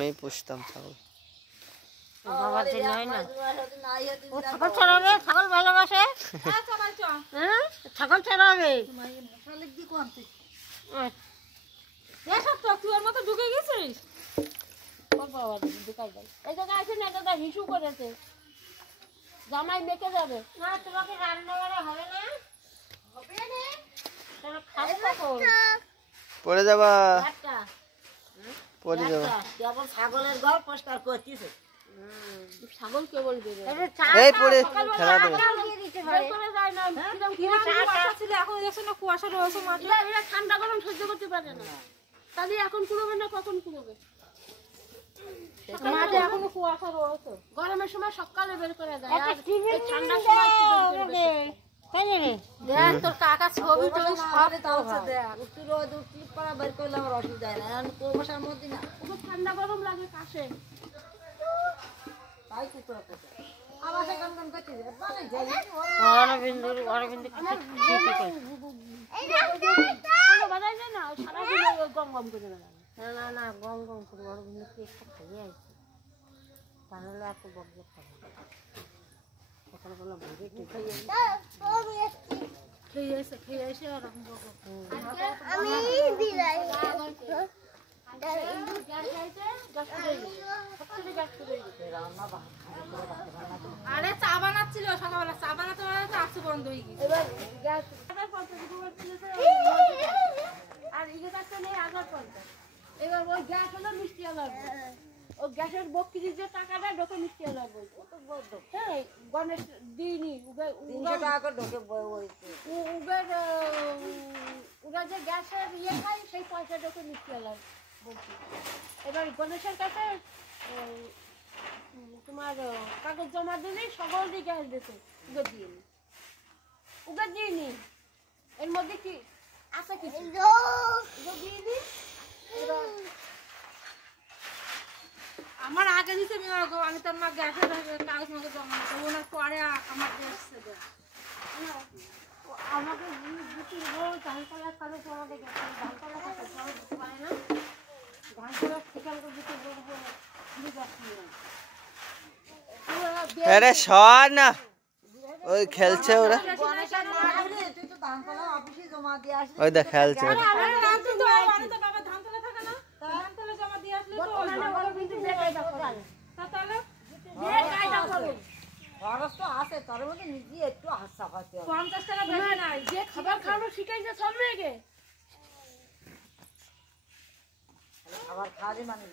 আমি পুষতাম ছাগল। বাবার দিন হয় না। ও ছাগল ছাড়াবে, ছাগল ভালোবাসে। হ্যাঁ ছাগল ছাড়াবে। তুই ওর মতো ঢুকে গেছিস। ওর বাবা ঢুকাই দেয়। এই জায়গায় আছে না, দাদা হিসু করেছে। জামাই মেকে যাবে না, তোমাকে রান্না করা হবে না। হবে না তোর খাবে কখন? পড়ে যাবা, পড়ে যাবা। কেবল ছাগলের ঘর পরিষ্কার করছিস। ছাগল কে বলবে? এই পড়ে খেলা দেবে। এখন দেখছো না কুয়াশা রয়েছে মাঠে। এরা ঠান্ডা গরম সহ্য করতে পারে না। তাহলে এখন কুড়োবে না, কখন কুড়োবে? মাঠে এখনো কুয়াশা রয়েছে। গরমের সময় সকালে বের করে যায়, আর ঠান্ডার সময় দেখ তোর কাকা ছবি তো সব দেখ। উঠি রোদ উঠি পড়া বের করলে আমার অসুবিধা হয় না। এখন কুয়াশার মধ্যে না খুব ঠান্ডা গরম লাগে কাছে। তাই কি তোর কথা আবার গান গান করছিস? মানে যাই অরবিন্দুর অরবিন্দ কি ঠিক আছে। এই না বাজাই না, সারা দিন গম গম করে বেড়ায়। না না না, গম গম করে অরবিন্দ কি একটা খাইয়ে আছে, তাহলে এত বকবে খাবে। সকালবেলা ভোরে খেয়ে এসে ওরকম বকবে। আমি দিলাই আরে চা বানাচ্ছিল সকালবেলা, চা বানাতে বানাতে আসছে বন্ধ হয়ে গেছে। এবার গ্যাস আর ইয়ে কাছে নেই 1050। এবার ওই গ্যাস হলো মিষ্টি আলার, ও গ্যাসের বক্কির যে টাকাটা ঢোকে মিষ্টি আলার বই। ও তো বদ্ধ হ্যাঁ গণেশ দিইনি 300 টাকা ঢোকে উবের। ওরা যে গ্যাসের ইয়ে খায় সেই পয়সা ঢোকে মিষ্টি আলার বলছি। এবার গণেশের কাছে তোমার কাগজ জমা দিলেই সকল দিয়ে গ্যাস দিতে উবের দিয়ে নি, উবের দিয়ে নি। এর মধ্যে কি আছে কিছু দিয়ে নি। আমার আগে দিতে আমি তো আমার গ্যাসের কাগজ মতো জমা দিতে ওনার পরে আমার এসছে দেয় আমাকে ধানতলা কালো আমাদের ধানতলা দিতে পারে না। ধানতলা ঠিকান করে দিতে বলবো আরে সর না, ওই খেলছে ওরা। ওই দেখ খেলছে ওরা। খরচ তো আছে, তার মধ্যে নিজে একটু হাসা খাতে 50 টাকা বেশি নাই। যে খাবার খাওয়ানো শিখাইছে সব মেয়েকে, খাবার খাওয়ারই মানুষ